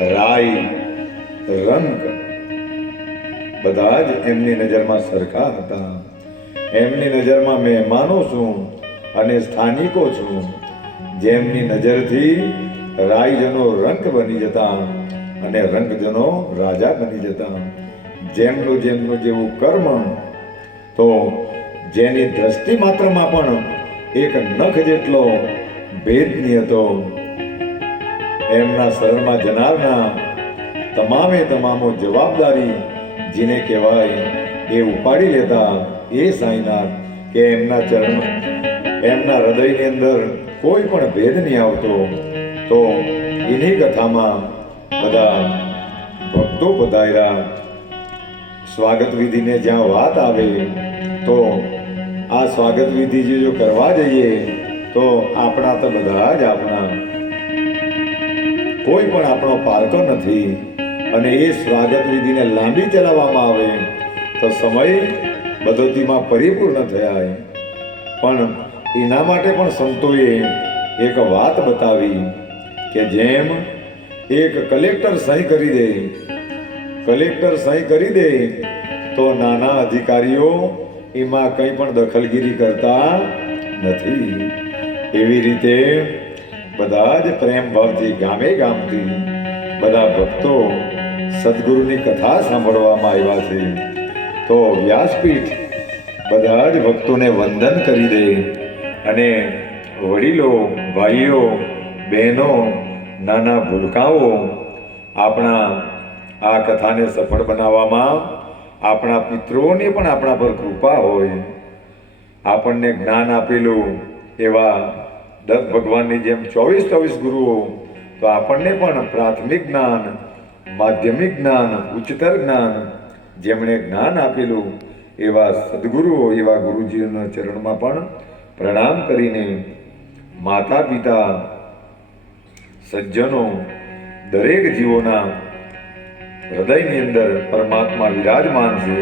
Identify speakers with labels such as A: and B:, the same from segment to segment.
A: રાય રંગ બધા જ એમની નજરમાં સરખા હતા. એમની નજરમાં મહેમાનો છું અને સ્થાનિકો છું. જેમની નજરથી રાયજનો રંગ બની જતા અને રંગજનો રાજા બની જતા. જેમનું જેમનું જેવું કર્મ, તો જેની દ્રષ્ટિ માત્રમાં પણ એક નખ જેટલો ભેદની હતો. એમના શરણમાં જનારના તમામે તમામો જવાબદારી જેને કહેવાય એ ઉપાડી લેતા એ સાંઈનાથ કે એમના ચરણ, એમના હૃદયની અંદર કોઈ પણ ભેદ નહીં આવતો, તો એની કથામાં બધા ભક્તો પધાર્યા. સ્વાગત વિધિને જ્યાં વાત આવે, તો આ સ્વાગત વિધિ જે જો કરવા જઈએ, તો આપણા તો બધા જ આપણા કોઈ પણ આપણો પારકો નથી અને એ સ્વાગત વિધિને લાંબી ચલાવવામાં આવે, તો સમય પદ્ધતિમાં પરિપૂર્ણ થયા પણ એના માટે પણ સંતોએ એક વાત બતાવી કે જેમ એક કલેક્ટર સહી કરી દે, કલેક્ટર સહી કરી દે, તો નાના અધિકારીઓ એમાં કંઈ પણ દખલગીરી કરતા નથી. એવી રીતે બધા જ પ્રેમ ભાવથી ગામે ગામથી બધા ભક્તો સદગુરુની કથા સાંભળવામાં આવ્યા છે. તો વ્યાસપીઠ બધા જ ભક્તોને વંદન કરી દે અને વડીલો, ભાઈઓ, બહેનો, નાના ભૂલકાઓ આપણા આ કથાને સફળ બનાવવામાં, આપણા પિતૃઓની પણ આપણા પર કૃપા હોય. આપણને જ્ઞાન આપેલું એવા દત્ત ભગવાનની જેમ ચોવીસ ચોવીસ ગુરુઓ, તો આપણને પણ પ્રાથમિક જ્ઞાન, માધ્યમિક જ્ઞાન, ઉચ્ચતર જ્ઞાન, જેમણે જ્ઞાન આપેલું એવા સદગુરુઓ, એવા ગુરુજીઓના ચરણમાં પણ પ્રણામ કરીને માતા પિતા સજ્જનો, દરેક જીવોના હૃદયની અંદર પરમાત્મા વિરાજમાન છે,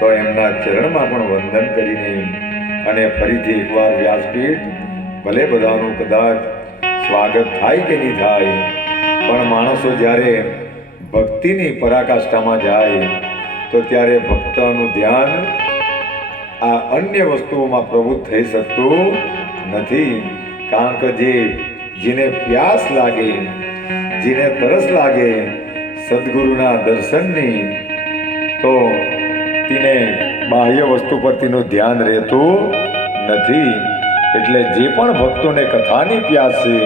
A: તો એમના ચરણમાં પણ વંદન કરીને અને ફરીથી એકવાર વ્યાસપીઠ ભલે બધાનું કદાચ સ્વાગત થાય કે નહીં થાય, પણ માણસો જ્યારે ભક્તિની પરાકાષ્ઠામાં જાય, તો ત્યારે ભક્તનું ધ્યાન આ અન્ય વસ્તુઓમાં પ્રવૃત્ત થઈ શકતું નથી. કારણ કે જે જેને પ્યાસ લાગે, જેને તરસ લાગે સદગુરુના દર્શનની, તો તેને બાહ્ય વસ્તુ પર તેનું ધ્યાન રહેતું નથી. એટલે જે પણ ભક્તોને કથાની પ્યાસ છે,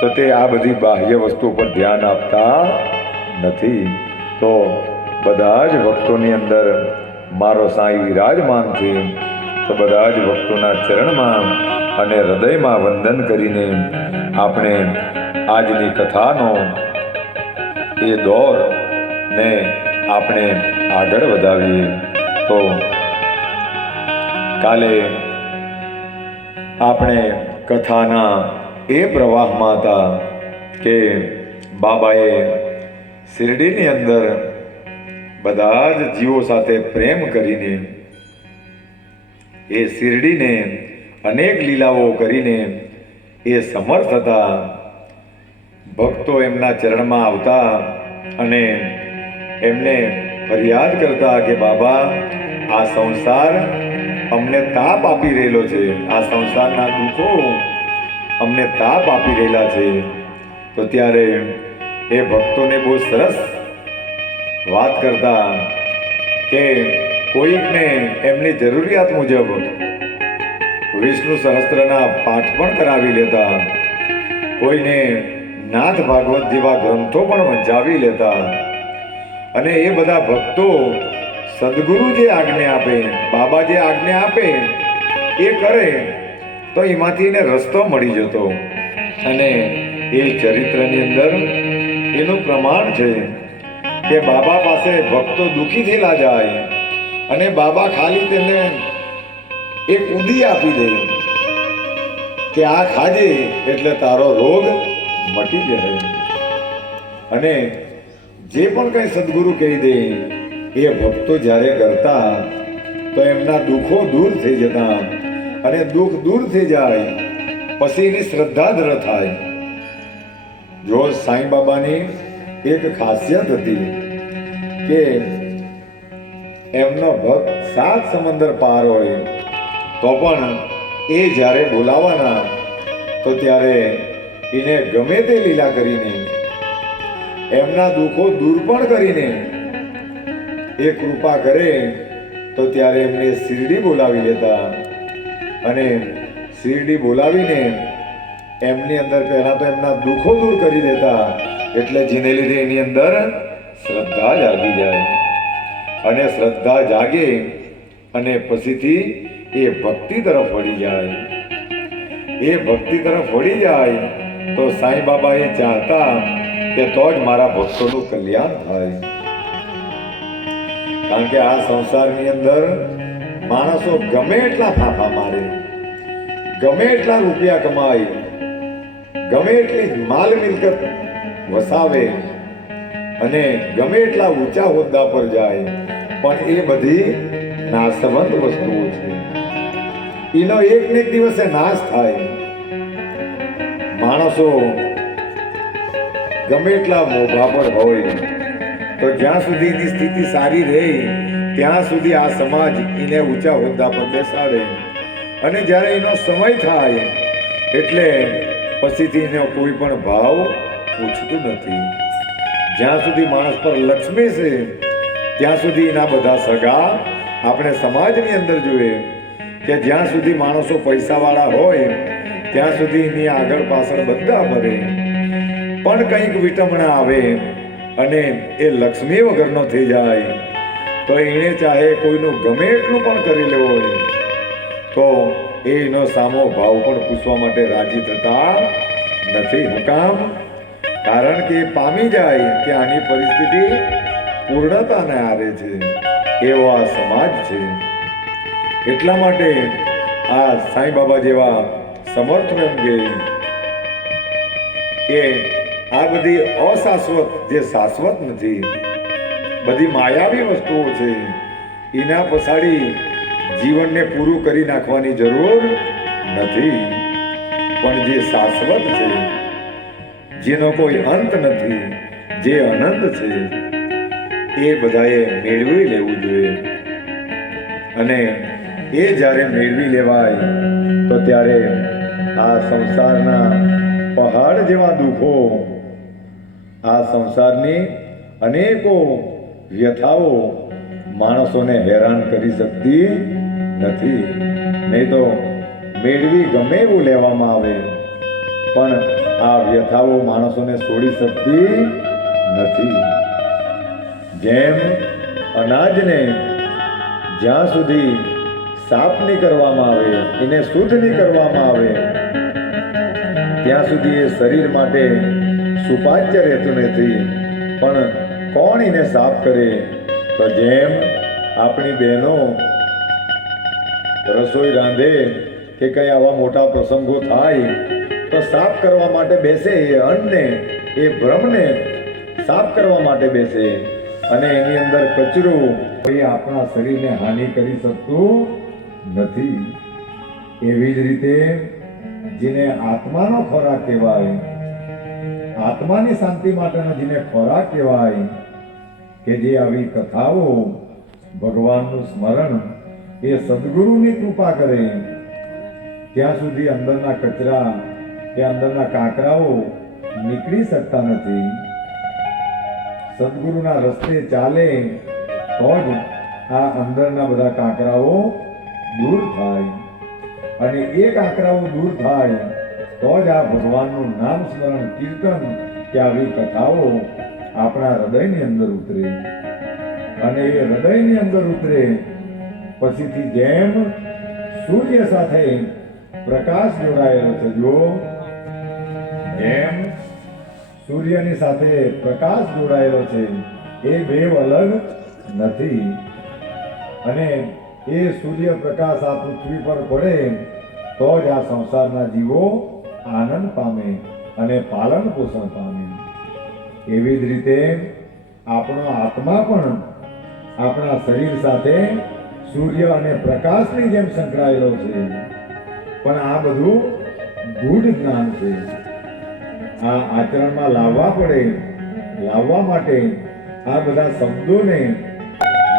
A: તો તે આ બધી બાહ્ય વસ્તુ પર ધ્યાન આપતા નથી. તો બધા જ ભક્તોની અંદર મારો સાંઈ વિરાજમાન છે તો બધા જ ભક્તોના ચરણમાં અને હૃદયમાં વંદન કરીને આપણે આજની કથાનો એ દોર ને આપણે આગળ વધાવીએ. તો કાલે આપણે કથાના એ પ્રવાહમાં હતા કે બાબાએ શિરડીની અંદર બધા જ જીવો સાથે પ્રેમ કરીને એ શિરડીને અનેક લીલાઓ કરીને એ સમર્થ હતા. ભક્તો એમના ચરણમાં આવતા અને એમને ફરિયાદ કરતા કે બાબા, આ સંસાર અમને તાપ આપી રહેલો છે. આ સંસારના દુઃખો અમને તાપ આપી રહેલા છે. તો ત્યારે એ ભક્તોને બહુ સરસ વાત કરતા કે કોઈકને એમની જરૂરિયાત મુજબ વિષ્ણુ સહસ્ત્રના પાઠ પણ કરાવી લેતા. કોઈને નાથ ભાગવત જેવા ગ્રંથો પણ વંચાવી લેતા. અને એ બધા ભક્તો સદગુરુ જે આજ્ઞા આપે બાબા જે આજ્ઞા આપે, એ કરે, તો એમાંથી એને રસ્તો મળી જતો. અને એ ચરિત્રની અંદર એનું પ્રમાણ છે કે બાબા પાસે ભક્તો દુઃખી થયેલા જાય અને બાબા ખાલી તેને એક ઉદી આપી દે કે આ ખાજે એટલે તારો રોગ મટી જશે. અને જે પણ કંઈ સદગુરુ કહી દે એ ભક્તો જ્યારે કરતા તો એમના દુઃખો દૂર થઈ જતા અને દુઃખ દૂર થઈ જાય, પછી એની શ્રદ્ધા દ્ર થાય. જો સાંઈ બાબાની એક ખાસિયત હતી કે એમનો ભક્ત સાત સમંદર પાર હોય, તો પણ એ જ્યારે બોલાવાના, તો ત્યારે એને ગમે તે લીલા કરીને, એમના દુઃખો દૂર પણ કરીને એ કૃપા કરે તો ત્યારે એમને શિરડી બોલાવી લેતા. અને શિરડી બોલાવીને એમની અંદર પહેલાં તો એમના દુઃખો દૂર કરી દેતા, એટલે જેને લીધે એની અંદર શ્રદ્ધા જાગી જાય. અને શ્રદ્ધા જાગે અને પછીથી એ ભક્તિ તરફ વળી જાય. એ ભક્તિ તરફ વળી જાય તો સાંઈ બાબા એ ચાહતા કે તો જ મારા ભક્તોનું કલ્યાણ થાય. કારણ કે આ સંસારની અંદર માણસો ગમે એટલા ફાફા મારે, ગમે એટલા રૂપિયા કમાય, ગમે એટલી માલ મિલકત વસાવે અને ગમે એટલા ઊંચા હોદ્દા પર જાય, પણ એ બધી નાશવંત વસ્તુઓ છે. એનો એક ને એક દિવસે નાશ થાય. માણસો ગમે એટલા મોભા પર હોય તો જ્યાં સુધી એની સ્થિતિ સારી રહે, ત્યાં સુધી આ સમાજ એને ઊંચા હોદ્દા પર બેસાડે. અને જ્યારે એનો સમય થાય, એટલે પછીથી એનો કોઈ પણ ભાવ પૂછતું નથી. જ્યાં સુધી માણસ પર લક્ષ્મી છે, ત્યાં સુધી એના બધા સગા આપણે સમાજની અંદર જોઈએ કે જ્યાં સુધી માણસો પૈસાવાળા હોય, ત્યાં સુધી એની આગળ પાછળ બધા મરે. પણ કંઈક વિટમણા આવે અને એ લક્ષ્મી વગરનો થઈ જાય. તો એણે ચાહે કોઈનું ગમે એટલું પણ કરી લેવો તો એનો સામો ભાવ પણ પૂછવા માટે રાજી થતા નથી હું કામ કારણ કે પામી જાય કે આની પરિસ્થિતિ પૂર્ણતાને આરે છે. એવો આ સમાજ છે. એટલા માટે આ સાંઈ બાબા જેવા સમર્થ એમ કે આ બધી અશાશ્વત જે શાશ્વત નથી, બધી માયાવી વસ્તુઓ છે, એના પછાડી જીવનને પૂરું કરી નાખવાની જરૂર નથી. પણ જે શાશ્વત છે, જેનો કોઈ અંત નથી, જે અનંત છે, એ બધાએ મેળવી લેવું જોઈએ. અને એ જ્યારે મેળવી લેવાય, તો ત્યારે આ સંસારના પહાડ જેવા દુઃખો આ સંસારની અનેકો વ્યથાઓ માણસોને હેરાન કરી શકતી નથી. નહીં તો મેળવી ગમે એવું લેવામાં આવે, પણ આ વ્યથાઓ માણસોને છોડી શકતી નથી. જેમ અનાજને જ્યાં સુધી સાફ નહીં કરવામાં આવે, એને શુદ્ધ નહીં કરવામાં આવે, ત્યાં સુધી એ શરીર માટે સુપાચ્ય રહેતું નથી પણ કોણ એને સાફ કરે? તો જેમ આપણી બહેનો રસોઈ રાંધે કે કંઈ આવા મોટા પ્રસંગો થાય, તો સાફ કરવા માટે બેસે એ અન્નને, એ ભ્રમને સાફ કરવા માટે બેસે. અને એની અંદર કચરો એ આપણા શરીરને હાનિ કરી શકતું નથી. એવી જ રીતે જેને આત્માનો ખોરાક કહેવાય આત્માની શાંતિ માટેનો જેને ખોરાક કહેવાય, કે જે આવી કથાઓ ભગવાનનું સ્મરણ એ સદગુરુની કૃપા કરે, ત્યાં સુધી અંદરના કચરા કે અંદરના કાંકરાઓ નીકળી શકતા નથી. સદગુરુના રસ્તે ચાલે તો જ આ અંદરના બધા કાંકરાઓ દૂર થાય. અને એ કાંકરાઓ દૂર થાય તો જ આ ભગવાનનું નામ સ્મરણ કીર્તન કે આવી કથાઓ આપણા હૃદયની અંદર ઉતરે. અને એ હૃદયની અંદર ઉતરે પછીથી જેમ સૂર્ય સાથે પ્રકાશ જોડાયેલો છે જો જેમ સૂર્યની સાથે પ્રકાશ જોડાયેલો છે. એ બે અલગ નથી. અને એ સૂર્ય પ્રકાશ આ પૃથ્વી પર પડે, તો જ આ સંસારના જીવો આનંદ પામે અને પાલન પોષણ પામે. એવી જ રીતે આપણો આત્મા પણ આપણા શરીર સાથે સૂર્ય અને પ્રકાશની જેમ સંકળાયેલો છે. પણ આ બધું ગૂઢ જ્ઞાન છે. આ આચરણમાં લાવવા પડે, લાવવા માટે આ બધા શબ્દોને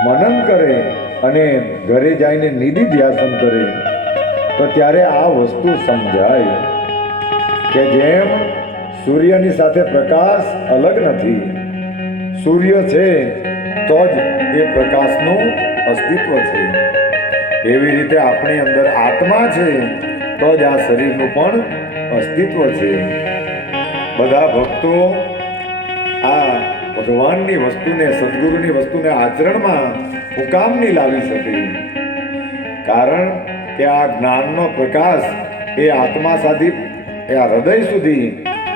A: મનન કરે અને ઘરે જઈને નિધિ ધ્યાસન કરે. તો ત્યારે આ વસ્તુ સમજાય. કે જેમ સૂર્યની સાથે પ્રકાશ અલગ નથી, સૂર્ય છે, તો જ એ પ્રકાશનું અસ્તિત્વ છે. એવી રીતે આપણી અંદર આત્મા છે, તો જ આ શરીરનું પણ અસ્તિત્વ છે. બધા ભક્તો આ ભગવાનની વસ્તુને, સદગુરુની વસ્તુને આચરણમાં હુકામ નહીં લાવી શકે. કારણ કે આ જ્ઞાનનો પ્રકાશ એ આત્મા સાધી એ આ હૃદય સુધી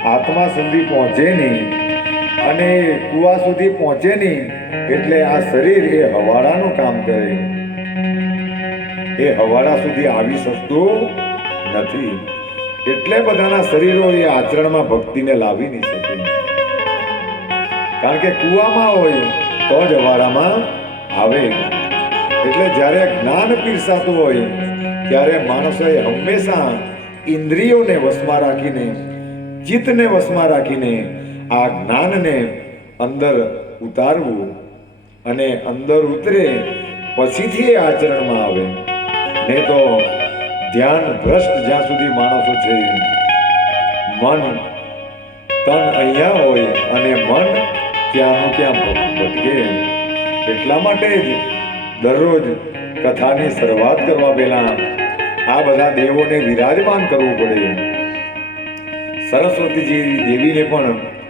A: આત્મા સુધી પહોંચે નહીં અને કુવા સુધી પહોંચે નહીં એટલે આ શરીર એ હવાડાનું કામ કરે. એ હવાડા સુધી આવી શકતું નથી. એટલે બધાના શરીરો એ આચરણમાં ભક્તિને લાવી નહીં શકે. કારણ કે કુવામાં હોય તો જ હવાડામાં આવે. એટલે જ્યારે જ્ઞાન પીરસાતું હોય, ત્યારે માણસોએ હંમેશા ઇન્દ્રિયોને વશમાં રાખીને, ચિત્તને વશમાં રાખીને આ જ્ઞાનને અંદર ઉતારવું અને અંદર ઉતરે પછીથી એ આચરણમાં આવે. નહીં તો ધ્યાન ભ્રષ્ટ જ્યાં સુધી માણસો છે, મન, તન અહીંયા હોય અને મન ત્યાંનું ભ- ભટકે એટલા માટે જ દરરોજ કથાની શરૂઆત કરવા પહેલા આ બધા દેવોને વિરાજમાન કરવું પડે. સરસ્વતીજી દેવીને પણ